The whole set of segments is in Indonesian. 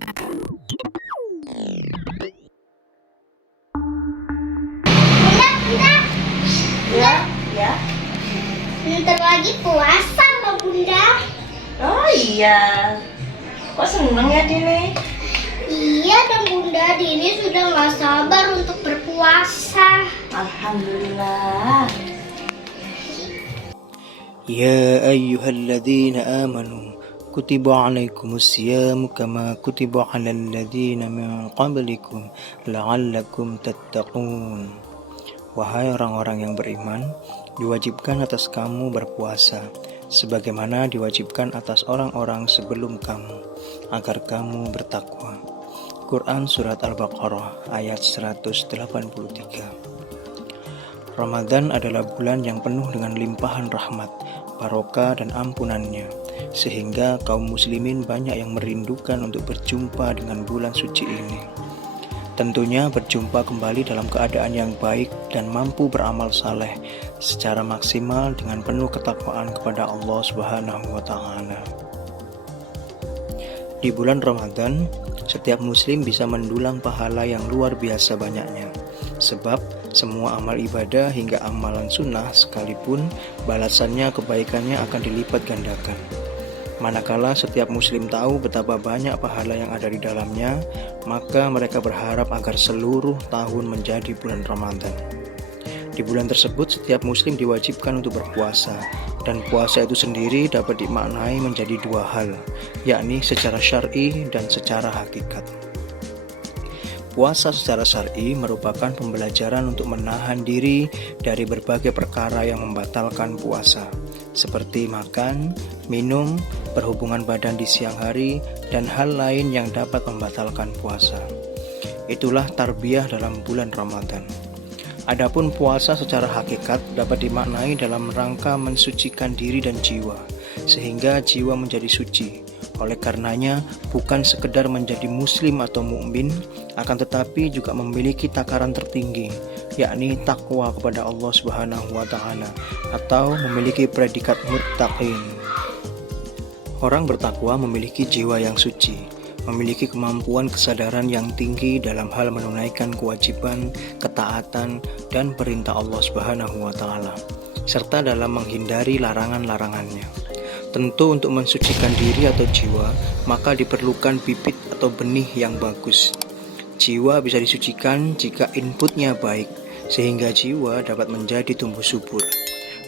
Bunda, Ya, ya. bentar lagi puasa loh Bunda. Oh iya. Kok seneng ya Dini? Iya dong Bunda, Dini sudah gak sabar untuk berpuasa. Alhamdulillah. يا أيها الذين آمنوا كتب عليكم الصيام كما كتب على الذين من قبلكم لعلكم تتقون. Wahai orang-orang yang beriman, diwajibkan atas kamu berpuasa sebagaimana diwajibkan atas orang-orang sebelum kamu, agar kamu bertakwa. Quran Surat Al-Baqarah ayat 183. Ramadan adalah bulan yang penuh dengan limpahan rahmat, barokah dan ampunannya, sehingga kaum muslimin banyak yang merindukan untuk berjumpa dengan bulan suci ini. Tentunya berjumpa kembali dalam keadaan yang baik dan mampu beramal saleh secara maksimal dengan penuh ketakwaan kepada Allah Subhanahu wa Ta'ala. Di bulan Ramadan, setiap muslim bisa mendulang pahala yang luar biasa banyaknya, sebab semua amal ibadah hingga amalan sunnah sekalipun balasannya kebaikannya akan dilipat gandakan. Manakala setiap muslim tahu betapa banyak pahala yang ada di dalamnya, maka mereka berharap agar seluruh tahun menjadi bulan Ramadan. Di bulan tersebut setiap muslim diwajibkan untuk berpuasa, dan puasa itu sendiri dapat dimaknai menjadi dua hal, yakni secara syar'i dan secara hakikat. Puasa secara syar'i merupakan pembelajaran untuk menahan diri dari berbagai perkara yang membatalkan puasa, seperti makan, minum, berhubungan badan di siang hari, dan hal lain yang dapat membatalkan puasa. Itulah tarbiyah dalam bulan Ramadan. Adapun puasa secara hakikat dapat dimaknai dalam rangka mensucikan diri dan jiwa, sehingga jiwa menjadi suci. Oleh karenanya, bukan sekedar menjadi muslim atau mukmin, akan tetapi juga memiliki takaran tertinggi, yakni takwa kepada Allah Subhanahu wa Ta'ala, atau memiliki predikat muttaqin. Orang bertakwa memiliki jiwa yang suci, memiliki kemampuan kesadaran yang tinggi dalam hal menunaikan kewajiban, ketaatan, dan perintah Allah Subhanahu wa Ta'ala, serta dalam menghindari larangan-larangannya. Tentu untuk mensucikan diri atau jiwa, maka diperlukan bibit atau benih yang bagus. Jiwa bisa disucikan jika inputnya baik, sehingga jiwa dapat menjadi tumbuh subur.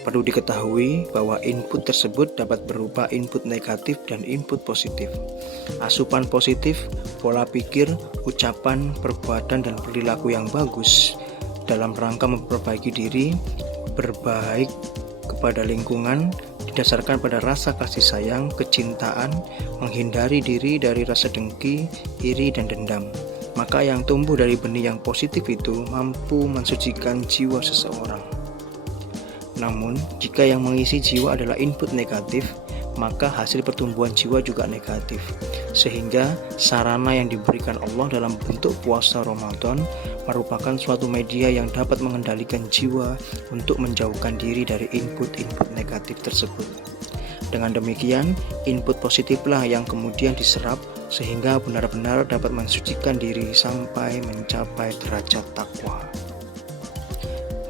Perlu diketahui bahwa input tersebut dapat berupa input negatif dan input positif. Asupan positif, pola pikir, ucapan, perbuatan, dan perilaku yang bagus dalam rangka memperbaiki diri, berbaik kepada lingkungan, didasarkan pada rasa kasih sayang, kecintaan, menghindari diri dari rasa dengki, iri, dan dendam. Maka yang tumbuh dari benih yang positif itu mampu mensucikan jiwa seseorang. Namun, jika yang mengisi jiwa adalah input negatif, maka hasil pertumbuhan jiwa juga negatif. Sehingga sarana yang diberikan Allah dalam bentuk puasa Ramadan merupakan suatu media yang dapat mengendalikan jiwa untuk menjauhkan diri dari input-input negatif tersebut. Dengan demikian, input positiflah yang kemudian diserap sehingga benar-benar dapat mensucikan diri sampai mencapai derajat takwa.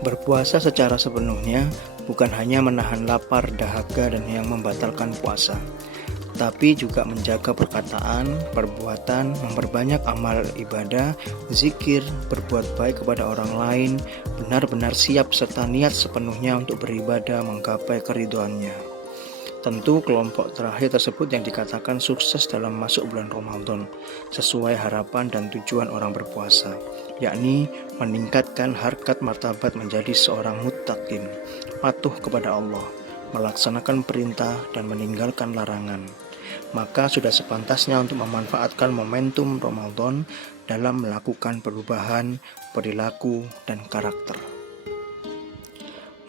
Berpuasa secara sepenuhnya bukan hanya menahan lapar, dahaga, dan yang membatalkan puasa, tapi juga menjaga perkataan, perbuatan, memperbanyak amal ibadah, zikir, berbuat baik kepada orang lain, benar-benar siap serta niat sepenuhnya untuk beribadah menggapai keridhoannya. Tentu kelompok terakhir tersebut yang dikatakan sukses dalam masuk bulan Ramadan sesuai harapan dan tujuan orang berpuasa, yakni meningkatkan harkat martabat menjadi seorang muttaqin, patuh kepada Allah, melaksanakan perintah dan meninggalkan larangan. Maka sudah sepantasnya untuk memanfaatkan momentum Ramadan dalam melakukan perubahan perilaku dan karakter.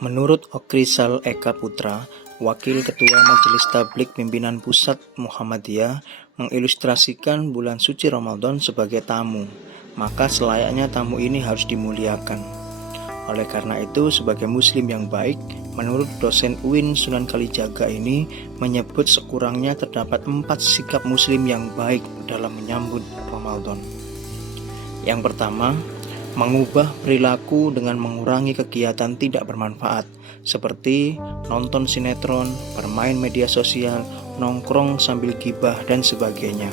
Menurut Okrisal Eka Putra, Wakil Ketua Majelis Tabligh Pimpinan Pusat Muhammadiyah, mengilustrasikan bulan suci Ramadan sebagai tamu, maka selayaknya tamu ini harus dimuliakan. Oleh karena itu, sebagai muslim yang baik, menurut dosen UIN Sunan Kalijaga ini menyebut sekurangnya terdapat 4 sikap muslim yang baik dalam menyambut Ramadan. Yang pertama, mengubah perilaku dengan mengurangi kegiatan tidak bermanfaat seperti nonton sinetron, bermain media sosial, nongkrong sambil gibah dan sebagainya.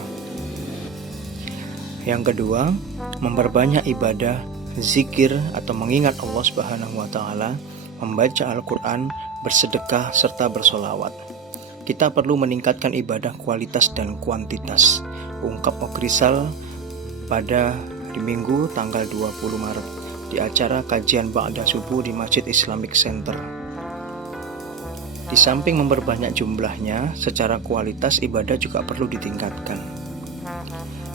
Yang kedua, memperbanyak ibadah, zikir atau mengingat Allah Subhanahu wa taala, membaca Al-Qur'an, bersedekah serta bersolawat. Kita perlu meningkatkan ibadah kualitas dan kuantitas. Ungkap Okrisal pada hari Minggu tanggal 20 Maret di acara kajian Ba'da Subuh di Masjid Islamic Center. Di samping memperbanyak jumlahnya, secara kualitas ibadah juga perlu ditingkatkan.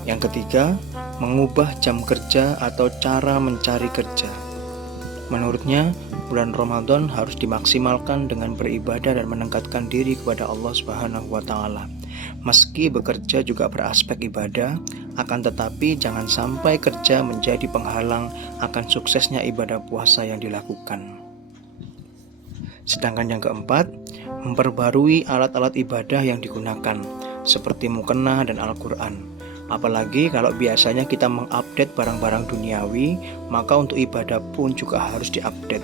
Yang ketiga, mengubah jam kerja atau cara mencari kerja. Menurutnya, bulan Ramadan harus dimaksimalkan dengan beribadah dan mendekatkan diri kepada Allah Subhanahu wa taala. Meski bekerja juga beraspek ibadah, akan tetapi jangan sampai kerja menjadi penghalang akan suksesnya ibadah puasa yang dilakukan. Sedangkan yang keempat, memperbarui alat-alat ibadah yang digunakan, seperti mukena dan Al-Quran. Apalagi kalau biasanya kita mengupdate barang-barang duniawi, maka untuk ibadah pun juga harus diupdate.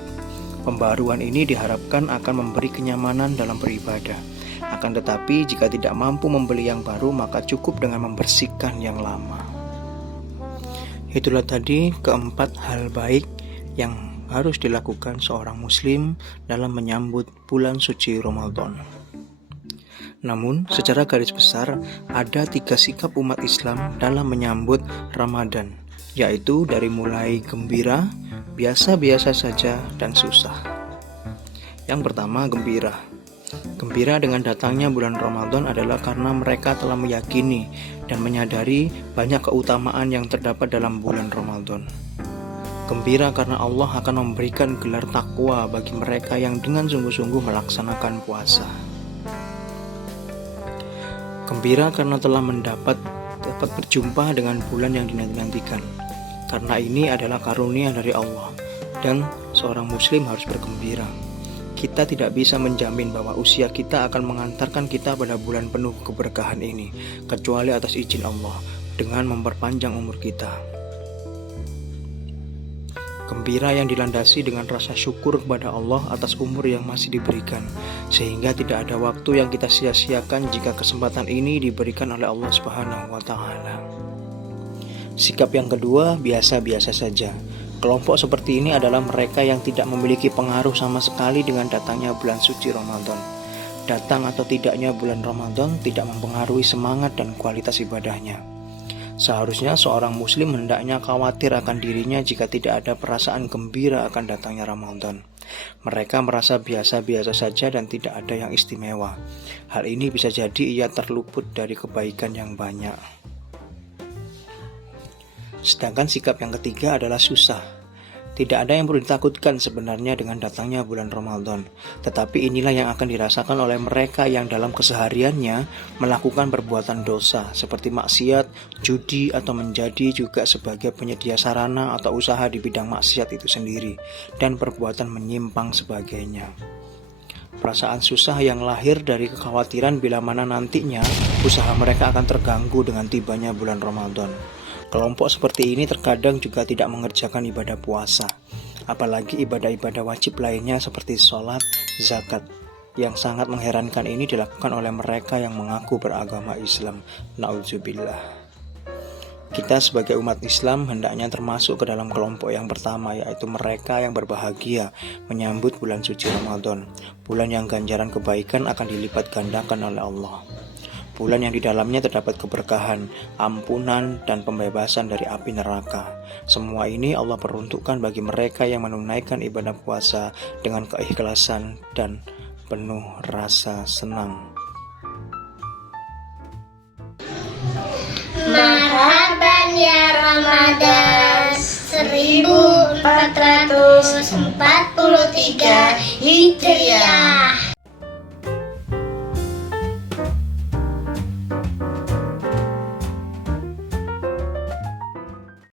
Pembaruan ini diharapkan akan memberi kenyamanan dalam beribadah. Akan tetapi jika tidak mampu membeli yang baru, maka cukup dengan membersihkan yang lama. Itulah tadi keempat hal baik yang harus dilakukan seorang muslim dalam menyambut bulan suci Ramadan. Namun, secara garis besar, ada 3 sikap umat Islam dalam menyambut Ramadan, yaitu dari mulai gembira, biasa-biasa saja, dan susah. Yang pertama, gembira. Gembira dengan datangnya bulan Ramadan adalah karena mereka telah meyakini dan menyadari banyak keutamaan yang terdapat dalam bulan Ramadan. Gembira karena Allah akan memberikan gelar takwa bagi mereka yang dengan sungguh-sungguh melaksanakan puasa. Gembira karena telah dapat berjumpa dengan bulan yang dinantikan. Karena ini adalah karunia dari Allah dan seorang muslim harus bergembira. Kita tidak bisa menjamin bahwa usia kita akan mengantarkan kita pada bulan penuh keberkahan ini, kecuali atas izin Allah dengan memperpanjang umur kita. Gembira yang dilandasi dengan rasa syukur kepada Allah atas umur yang masih diberikan, sehingga tidak ada waktu yang kita sia-siakan jika kesempatan ini diberikan oleh Allah Subhanahu wa taala. Sikap yang kedua, biasa-biasa saja. Kelompok seperti ini adalah mereka yang tidak memiliki pengaruh sama sekali dengan datangnya bulan suci Ramadan. Datang atau tidaknya bulan Ramadan tidak mempengaruhi semangat dan kualitas ibadahnya. Seharusnya seorang muslim hendaknya khawatir akan dirinya jika tidak ada perasaan gembira akan datangnya Ramadan. Mereka merasa biasa-biasa saja dan tidak ada yang istimewa. Hal ini bisa jadi ia terluput dari kebaikan yang banyak. Sedangkan sikap yang ketiga adalah susah. Tidak ada yang perlu ditakutkan sebenarnya dengan datangnya bulan Ramadan. Tetapi inilah yang akan dirasakan oleh mereka yang dalam kesehariannya melakukan perbuatan dosa seperti maksiat, judi, atau menjadi juga sebagai penyedia sarana atau usaha di bidang maksiat itu sendiri, dan perbuatan menyimpang sebagainya. Perasaan susah yang lahir dari kekhawatiran bila mana nantinya usaha mereka akan terganggu dengan tibanya bulan Ramadan. Kelompok seperti ini terkadang juga tidak mengerjakan ibadah puasa, apalagi ibadah-ibadah wajib lainnya seperti sholat, zakat. Yang sangat mengherankan ini dilakukan oleh mereka yang mengaku beragama Islam. Na'udzubillah. Kita sebagai umat Islam hendaknya termasuk ke dalam kelompok yang pertama, yaitu mereka yang berbahagia menyambut bulan suci Ramadan, bulan yang ganjaran kebaikan akan dilipat gandakan oleh Allah. Bulan yang di dalamnya terdapat keberkahan, ampunan, dan pembebasan dari api neraka. Semua ini Allah peruntukkan bagi mereka yang menunaikan ibadah puasa dengan keikhlasan dan penuh rasa senang. Marhaban ya Ramadan 1443 Hijriah.